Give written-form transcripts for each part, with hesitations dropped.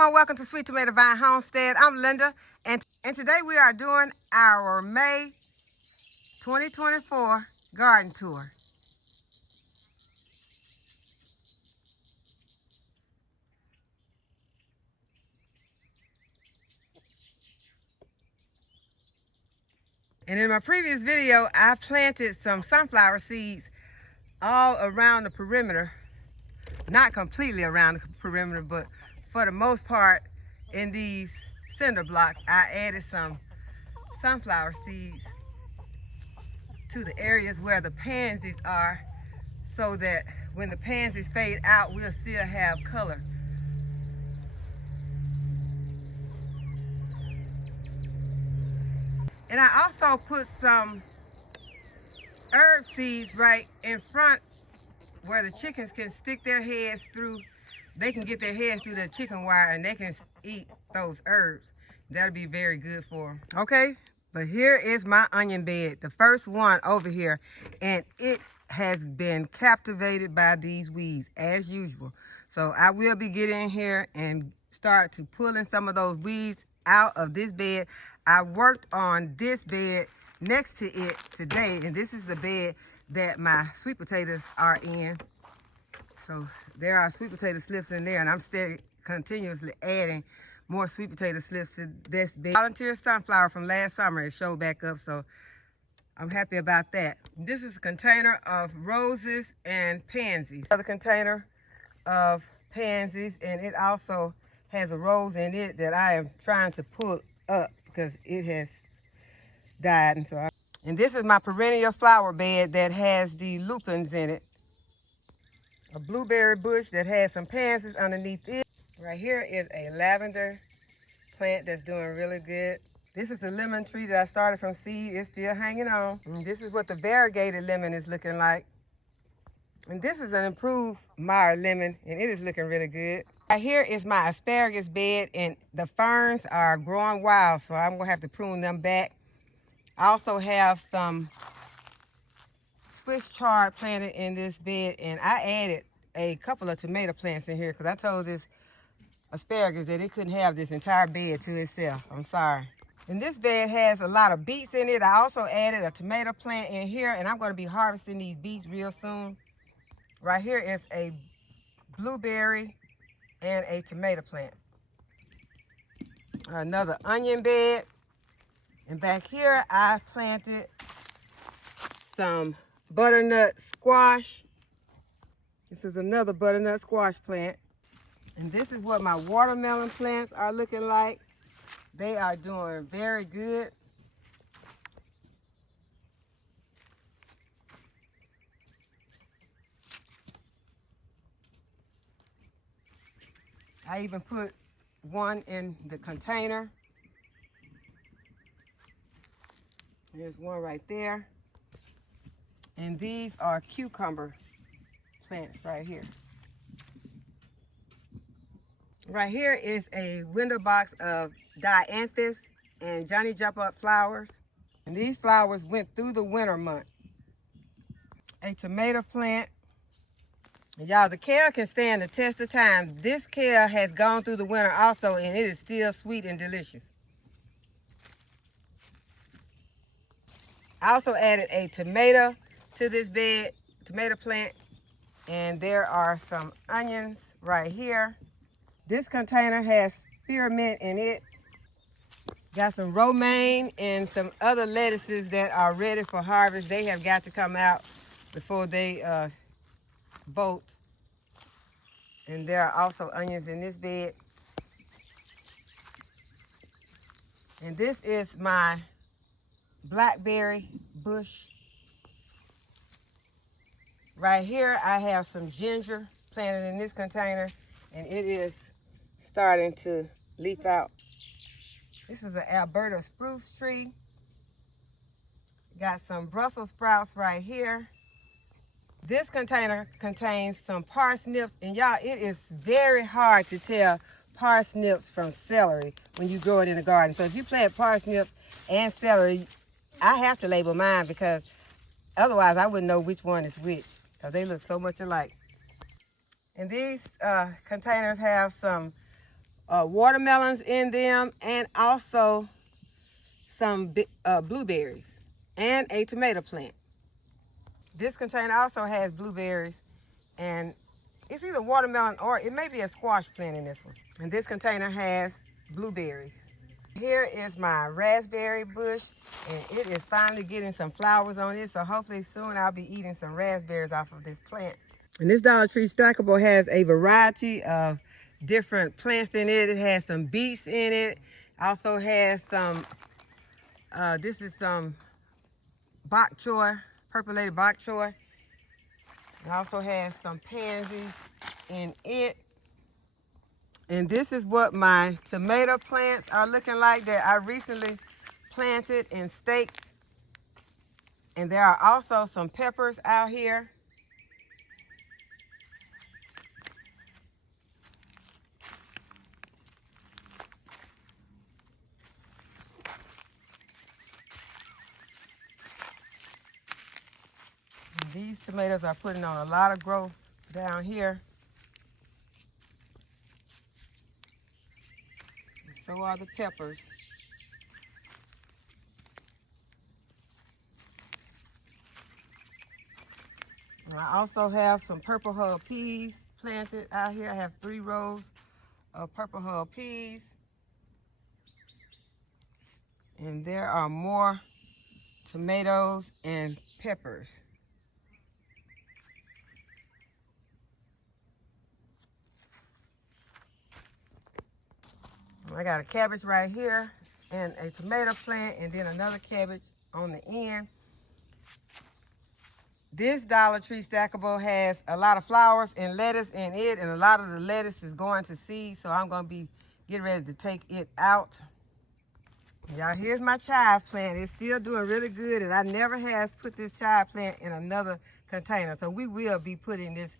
everyone, welcome to Sweet Tomato Vine Homestead. I'm Linda, and today we are doing our May 2024 garden tour. And in my previous video, I planted some sunflower seeds all around the perimeter. Not completely around the perimeter, but for the most part in these cinder blocks, I added some sunflower seeds to the areas where the pansies are, so that when the pansies fade out, we'll still have color. And I also put some herb seeds right in front where the chickens can stick their heads through. They can get their heads through the chicken wire and they can eat those herbs. That'll be very good for them. Okay, but here is my onion bed, the first one over here, and it has been captivated by these weeds as usual. So I will be getting in here and start to pulling some of those weeds out of this bed. I worked on this bed next to it today, and this is the bed that my sweet potatoes are in. So there are sweet potato slips in there, and I'm still continuously adding more sweet potato slips to this bed. Volunteer sunflower from last summer, it showed back up, so I'm happy about that. This is a container of roses and pansies. Another container of pansies, and it also has a rose in it that I am trying to pull up because it has died. And this is my perennial flower bed that has the lupins in it. A blueberry bush that has some pansies underneath it. Right here is a lavender plant that's doing really good. This is the lemon tree that I started from seed. It's still hanging on. And this is what the variegated lemon is looking like. And this is an improved Meyer lemon, and it is looking really good. Right here is my asparagus bed, and the ferns are growing wild, so I'm gonna have to prune them back. I also have some Swiss chard planted in this bed, and I added a couple of tomato plants in here because I told this asparagus that it couldn't have this entire bed to itself. I'm sorry. And this bed has a lot of beets in it. I also added a tomato plant in here, and I'm going to be harvesting these beets real soon. Right here is a blueberry and a tomato plant. Another onion bed. And back here, I planted some butternut squash. This is another butternut squash plant. And this is what my watermelon plants are looking like. They are doing very good. I even put one in the container. There's one right there. And these are cucumber plants right here. Right here is a window box of dianthus and Johnny Jump Up flowers. And these flowers went through the winter month. A tomato plant. And y'all, the kale can stand the test of time. This kale has gone through the winter also, and it is still sweet and delicious. I also added a tomato to this bed, tomato plant, and there are some onions right here. This container has spearmint in it. Got some romaine and some other lettuces that are ready for harvest. They have got to come out before they bolt. And there are also onions in this bed. And this is my blackberry bush. Right here, I have some ginger planted in this container, and it is starting to leaf out. This is an Alberta spruce tree. Got some Brussels sprouts right here. This container contains some parsnips, and y'all, it is very hard to tell parsnips from celery when you grow it in the garden. So if you plant parsnips and celery, I have to label mine because otherwise I wouldn't know which one is which because they look so much alike. And these containers have some watermelons in them, and also some blueberries and a tomato plant. This container also has blueberries, and it's either watermelon or it may be a squash plant in this one. And this container has blueberries. Here is my raspberry bush, and it is finally getting some flowers on it, so hopefully soon I'll be eating some raspberries off of this plant. And this Dollar Tree stackable has a variety of different plants in it. It has some beets in it. Also has some, this is some bok choy, purpleated bok choy. It also has some pansies in it. And this is what my tomato plants are looking like that I recently planted and staked. And there are also some peppers out here. And these tomatoes are putting on a lot of growth down here. And so are the peppers. And I also have some purple hull peas planted out here. I have 3 rows of purple hull peas. And there are more tomatoes and peppers. I got a cabbage right here and a tomato plant and then another cabbage on the end. This Dollar Tree stackable has a lot of flowers and lettuce in it, and a lot of the lettuce is going to seed, so I'm going to be getting ready to take it out. Y'all, here's my chive plant. It's still doing really good, and I never has put this chive plant in another container, so we will be putting this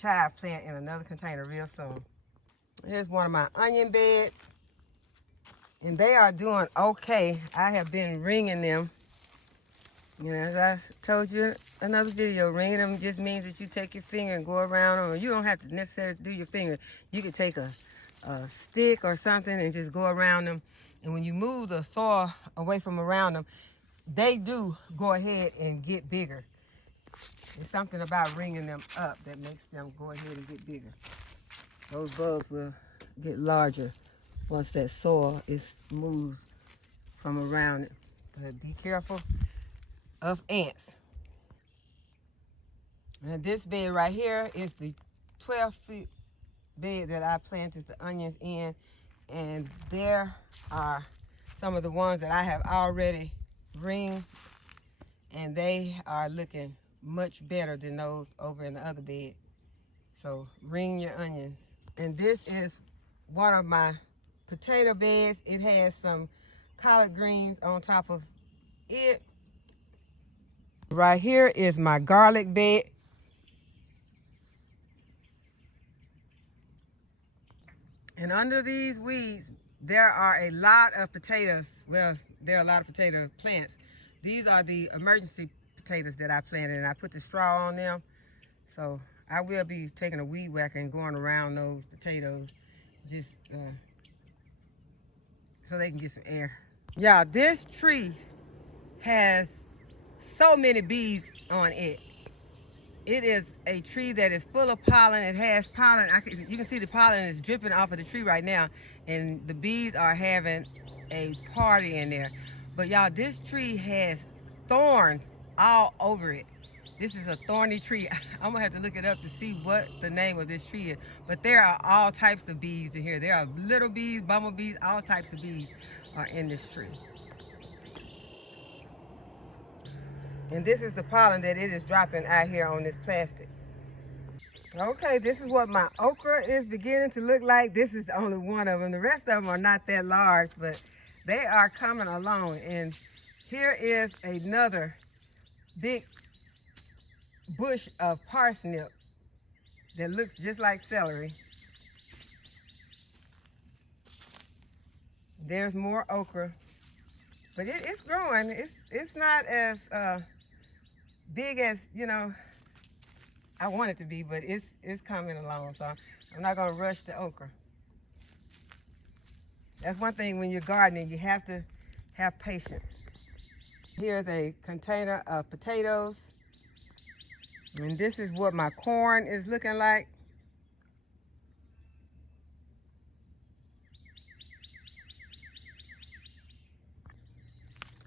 chive plant in another container real soon. Here's one of my onion beds. And they are doing okay. I have been ringing them. You know, as I told you in another video, ringing them just means that you take your finger and go around them. Or you don't have to necessarily do your finger. You can take a stick or something and just go around them. And when you move the soil away from around them, they do go ahead and get bigger. It's something about ringing them up that makes them go ahead and get bigger. Those bugs will get larger once that soil is moved from around it. But be careful of ants. And this bed right here is the 12-foot bed that I planted the onions in. And there are some of the ones that I have already ringed. And they are looking much better than those over in the other bed. So ring your onions. And this is one of my potato beds. It has some collard greens on top of it. Right here is my garlic bed. And under these weeds, there are a lot of potatoes. Well, there are a lot of potato plants. These are the emergency potatoes that I planted, and I put the straw on them. So I will be taking a weed whacker and going around those potatoes just so they can get some air. Yeah, this tree has so many bees on it. It is a tree that is full of pollen. It has pollen. You can see the pollen is dripping off of the tree right now, and the bees are having a party in there. But y'all, this tree has thorns all over it. This is a thorny tree. I'm gonna have to look it up to see what the name of this tree is. But there are all types of bees in here. There are little bees, bumblebees, all types of bees are in this tree. And this is the pollen that it is dropping out here on this plastic. Okay, this is what my okra is beginning to look like. This is only one of them. The rest of them are not that large, but they are coming along. And here is another big bush of parsnip that looks just like celery. There's more okra, but it's growing. It's not as big as, you know, I want it to be, but it's coming along, so I'm not gonna rush the okra. That's one thing when you're gardening, you have to have patience. Here's a container of potatoes. And this is what my corn is looking like.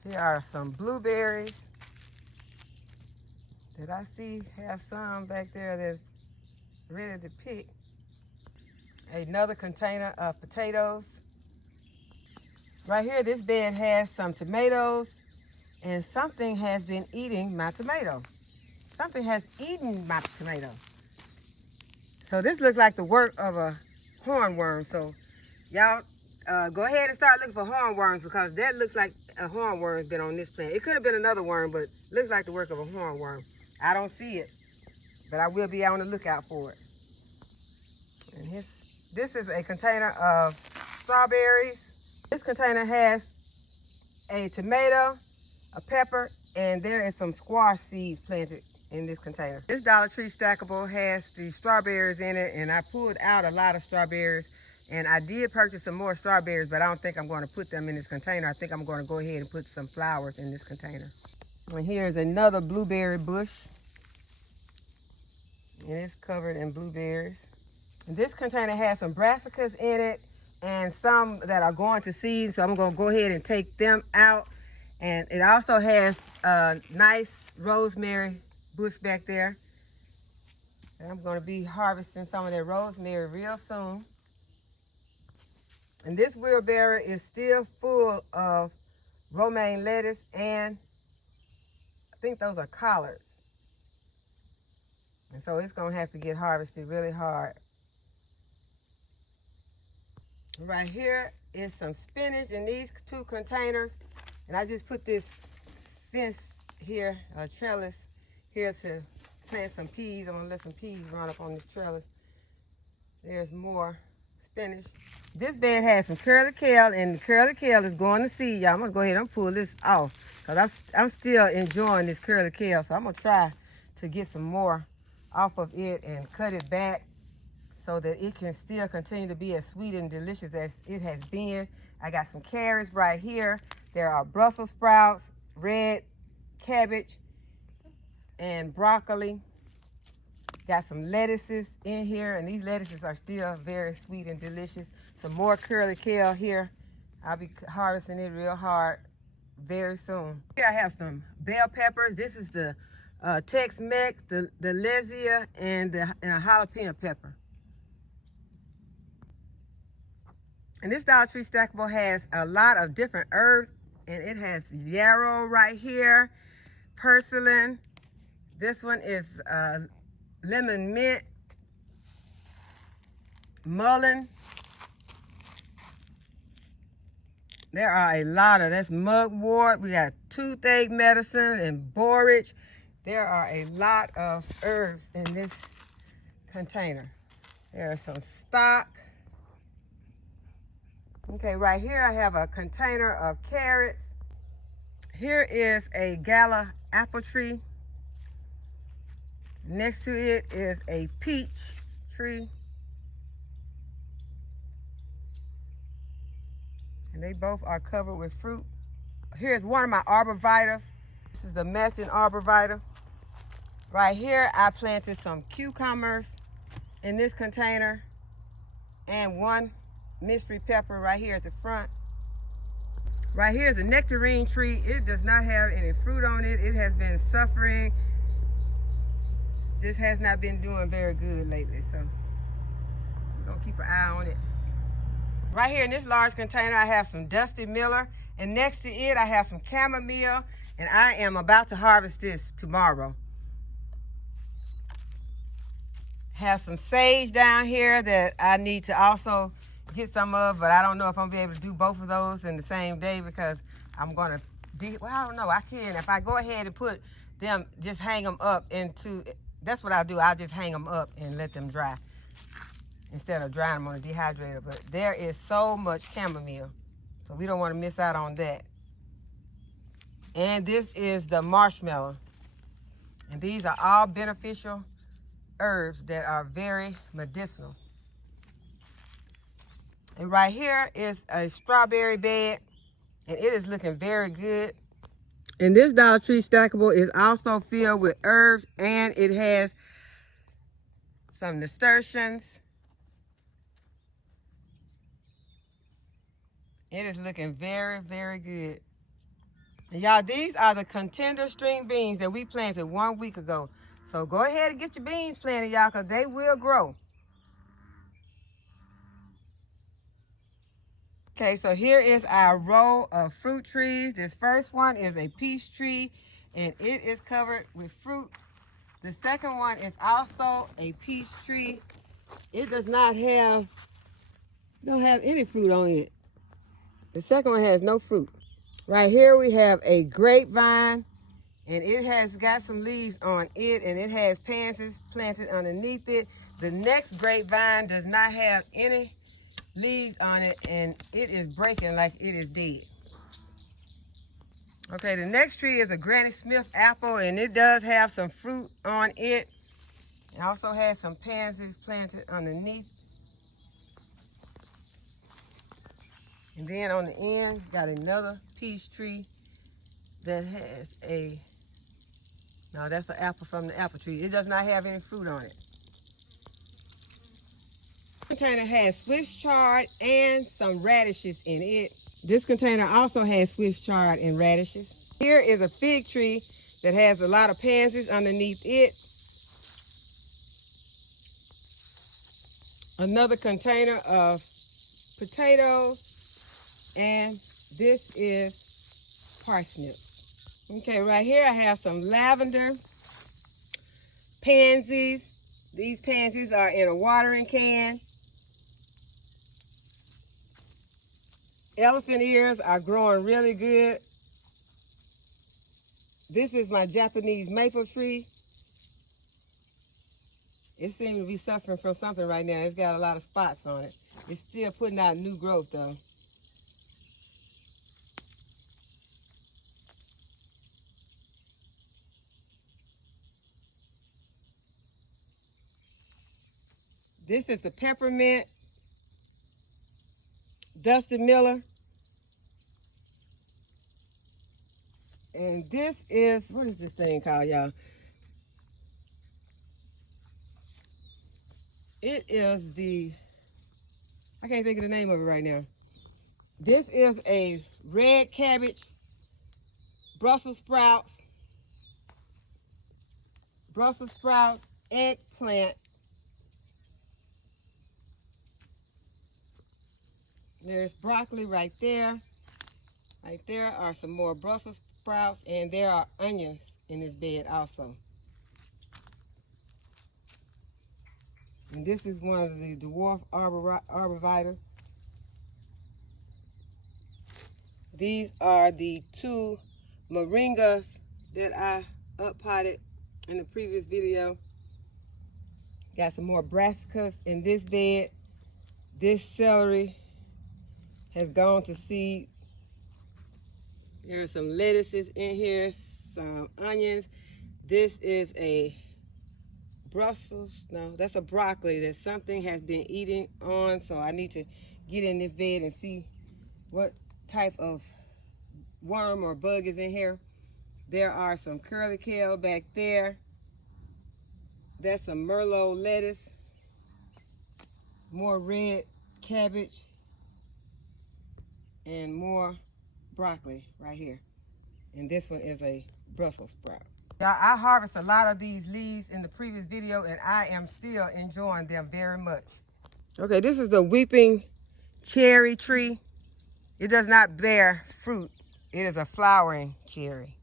Here are some blueberries that I see have some back there that's ready to pick. Another container of potatoes. Right here, this bed has some tomatoes, and something has been eating my tomato. Something has eaten my tomato. So this looks like the work of a hornworm. So y'all go ahead and start looking for hornworms, because that looks like a hornworm's been on this plant. It could have been another worm, but looks like the work of a hornworm. I don't see it, but I will be on the lookout for it. And this is a container of strawberries. This container has a tomato, a pepper, and there is some squash seeds planted in this container. This Dollar Tree stackable has the strawberries in it, and I pulled out a lot of strawberries, and I did purchase some more strawberries, but I don't think I'm going to put them in this container. I think I'm going to go ahead and put some flowers in this container. And here's another blueberry bush, and it's covered in blueberries. And this container has some brassicas in it and some that are going to seed, so I'm going to go ahead and take them out. And it also has a nice rosemary bush back there. And I'm going to be harvesting some of that rosemary real soon. And this wheelbarrow is still full of romaine lettuce, and I think those are collards. And so it's going to have to get harvested really hard. Right here is some spinach in these two containers. And I just put this fence here, a trellis here, to plant some peas. I'm going to let some peas run up on this trellis. There's more spinach. This bed has some curly kale, and the curly kale is going to seed, y'all. I'm going to go ahead and pull this off, because I'm still enjoying this curly kale. So I'm going to try to get some more off of it and cut it back so that it can still continue to be as sweet and delicious as it has been. I got some carrots right here. There are Brussels sprouts, red cabbage, and broccoli. Got some lettuces in here, and these lettuces are still very sweet and delicious. Some more curly kale here. I'll be harvesting it real hard very soon. Here I have some bell peppers. This is the Tex-Mex, the Lesia, and a jalapeno pepper. And this Dollar Tree stackable has a lot of different herbs, and it has yarrow right here, purslane. This one is lemon mint, mullein. There are a lot of, that's mugwort. We got toothache medicine and borage. There are a lot of herbs in this container. There's some stock. Okay, right here I have a container of carrots. Here is a gala apple tree. Next to it is a peach tree. And they both are covered with fruit. Here's one of my arborvitaes. This is the matching arborvitae. Right here I planted some cucumbers in this container, and one mystery pepper right here at the front. Right here is a nectarine tree. It does not have any fruit on it. It has been suffering. Just has not been doing very good lately. So we're gonna keep an eye on it. Right here in this large container, I have some Dusty Miller, and next to it, I have some chamomile, and I am about to harvest this tomorrow. Have some sage down here that I need to also get some of, but I don't know if I'm gonna be able to do both of those in the same day, because I'm gonna, well, I don't know, I can. If I go ahead and put them, just hang them up into, that's what I'll do. I'll just hang them up and let them dry instead of drying them on a dehydrator. But there is so much chamomile, so we don't want to miss out on that. And this is the marshmallow. And these are all beneficial herbs that are very medicinal. And right here is a strawberry bed, and it is looking very good. And this Dollar Tree stackable is also filled with herbs, and it has some nasturtiums. It is looking very, very good. And y'all, these are the contender string beans that we planted 1 week ago. So go ahead and get your beans planted, y'all, because they will grow. Okay, so here is our row of fruit trees. This first one is a peach tree, and it is covered with fruit. The second one is also a peach tree. It does not have, don't have any fruit on it. The second one has no fruit. Right here we have a grapevine, and it has got some leaves on it, and it has pansies planted underneath it. The next grapevine does not have any leaves on it, and it is breaking like it is dead. Okay, the next tree is a Granny Smith apple, and it does have some fruit on it. It also has some pansies planted underneath. And then on the end, got another peach tree that has a, no, that's an apple from the apple tree. It does not have any fruit on it. This container has Swiss chard and some radishes in it. This container also has Swiss chard and radishes. Here is a fig tree that has a lot of pansies underneath it. Another container of potatoes, and this is parsnips. Okay, right here I have some lavender, pansies. These pansies are in a watering can. Elephant ears are growing really good. This is my Japanese maple tree. It seems to be suffering from something right now. It's got a lot of spots on it. It's still putting out new growth though. This is the peppermint, Dusty Miller. And this is, what is this thing called, y'all? It is the, I can't think of the name of it right now. This is a red cabbage, Brussels sprouts, eggplant. There's broccoli right there. Right there are some more Brussels sprouts, and there are onions in this bed also. And this is one of the dwarf arborvitae. These are the two moringas that I up-potted in the previous video. Got some more brassicas in this bed. This celery has gone to seed. There are some lettuces in here, some onions. This is a Brussels, no, that's a broccoli that something has been eating on, so I need to get in this bed and see what type of worm or bug is in here. There are some curly kale back there. That's some Merlot lettuce. More red cabbage. And more broccoli right here. And this one is a Brussels sprout. Y'all, I harvested a lot of these leaves in the previous video, and I am still enjoying them very much. Okay, this is the weeping cherry tree. It does not bear fruit. It is a flowering cherry.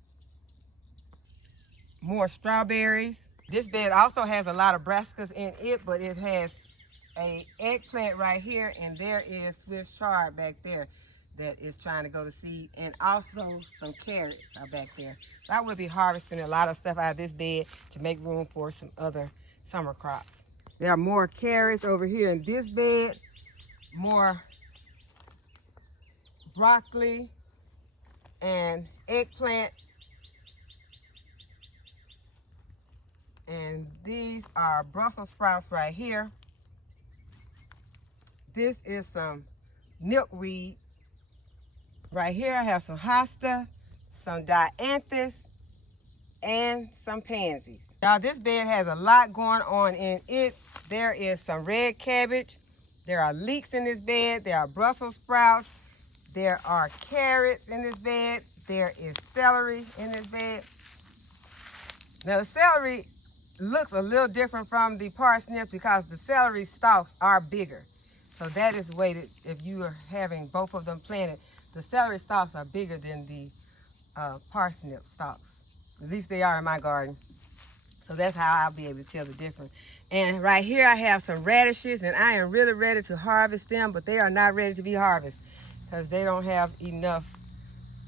More strawberries. This bed also has a lot of brassicas in it, but it has a eggplant right here, and there is Swiss chard back there that is trying to go to seed, and also some carrots are back there. So I will be harvesting a lot of stuff out of this bed to make room for some other summer crops. There are more carrots over here in this bed, more broccoli and eggplant. And these are Brussels sprouts right here. This is some milkweed. Right here I have some hosta, some dianthus, and some pansies. Now this bed has a lot going on in it. There is some red cabbage. There are leeks in this bed. There are Brussels sprouts. There are carrots in this bed. There is celery in this bed. Now the celery looks a little different from the parsnips because the celery stalks are bigger. So that is the way that if you are having both of them planted, the celery stalks are bigger than the parsnip stalks. At least they are in my garden. So that's how I'll be able to tell the difference. And right here I have some radishes, and I am really ready to harvest them, but they are not ready to be harvested because they don't have enough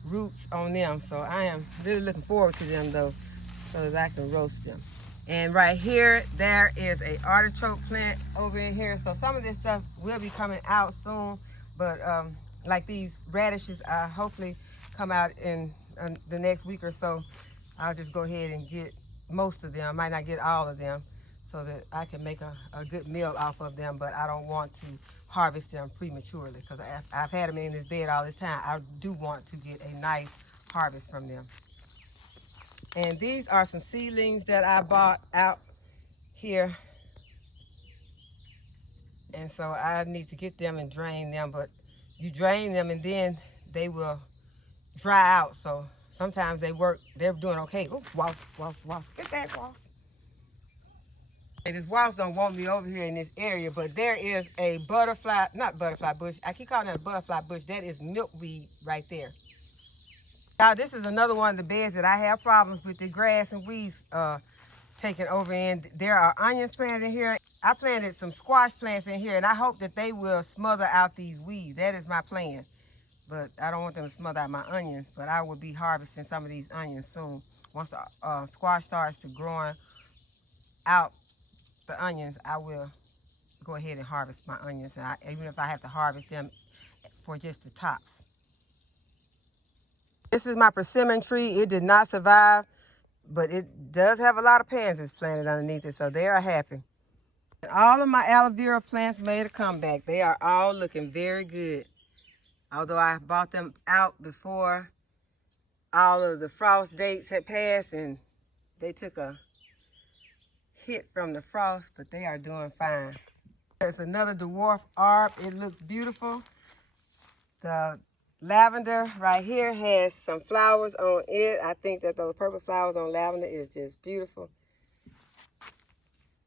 roots on them. So I am really looking forward to them though, so that I can roast them. And right here, there is a artichoke plant over in here. So some of this stuff will be coming out soon, but like these radishes, hopefully come out in the next week or so. I'll just go ahead and get most of them. I might not get all of them so that I can make a good meal off of them, but I don't want to harvest them prematurely because I've had them in this bed all this time. I do want to get a nice harvest from them. And these are some seedlings that I bought out here. And so I need to get them and drain them, but you drain them and then they will dry out. So sometimes they're doing okay. Oh, wasp, get back, wasp. Hey, this wasp don't want me over here in this area, but there is a butterfly, not butterfly bush. I keep calling it a butterfly bush. That is milkweed right there. Now, this is another one of the beds that I have problems with the grass and weeds taking over in. There are onions planted in here. I planted some squash plants in here, and I hope that they will smother out these weeds. That is my plan. But I don't want them to smother out my onions, but I will be harvesting some of these onions soon. Once the squash starts to growing out the onions, I will go ahead and harvest my onions, and even if I have to harvest them for just the tops. This is my persimmon tree. It did not survive, but it does have a lot of pansies planted underneath it, so they are happy. And all of my aloe vera plants made a comeback. They are all looking very good. Although I bought them out before all of the frost dates had passed, and they took a hit from the frost, but they are doing fine. There's another dwarf arb. It looks beautiful. The lavender right here has some flowers on it. I think that those purple flowers on lavender is just beautiful.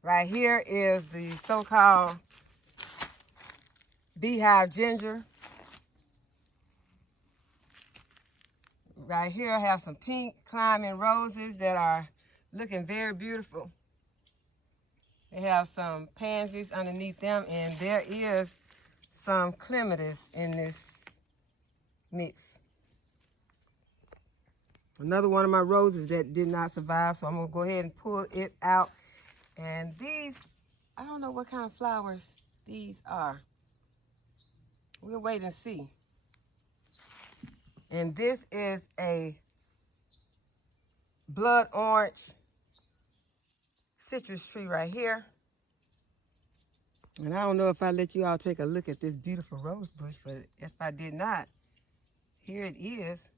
Right here is the so-called beehive ginger. Right here I have some pink climbing roses that are looking very beautiful. They have some pansies underneath them, and there is some clematis in this mix. Another one of my roses that did not survive, so I'm gonna go ahead and pull it out. And these, I don't know what kind of flowers these are. We'll wait and see. And this is a blood orange citrus tree right here. And I don't know if I let you all take a look at this beautiful rose bush, but if I did not, here it is.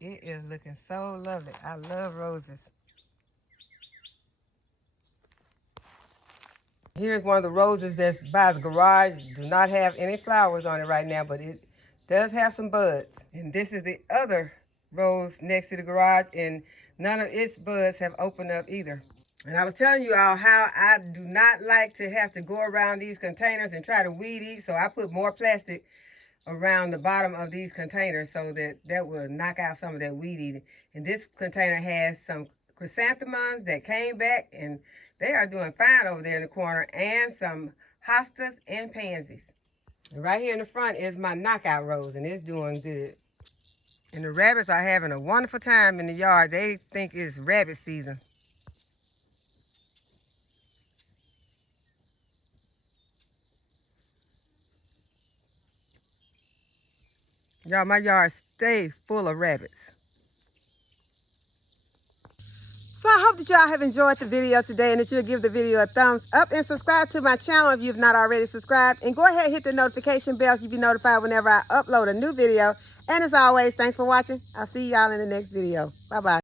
It is looking so lovely. I love roses. Here's one of the roses that's by the garage. Do not have any flowers on it right now, but it does have some buds. And this is the other rose next to the garage, and none of its buds have opened up either. And I was telling you all how I do not like to have to go around these containers and try to weed eat, so I put more plastic around the bottom of these containers so that will knock out some of that weed eating. And this container has some chrysanthemums that came back, and they are doing fine over there in the corner, and some hostas and pansies. And right here in the front is my knockout rose, and it's doing good. And the rabbits are having a wonderful time in the yard. They think it's rabbit season. Y'all, my yard stay full of rabbits. So I hope that y'all have enjoyed the video today and that you'll give the video a thumbs up and subscribe to my channel if you've not already subscribed. And go ahead and hit the notification bell so you'll be notified whenever I upload a new video. And as always, thanks for watching. I'll see y'all in the next video. Bye-bye.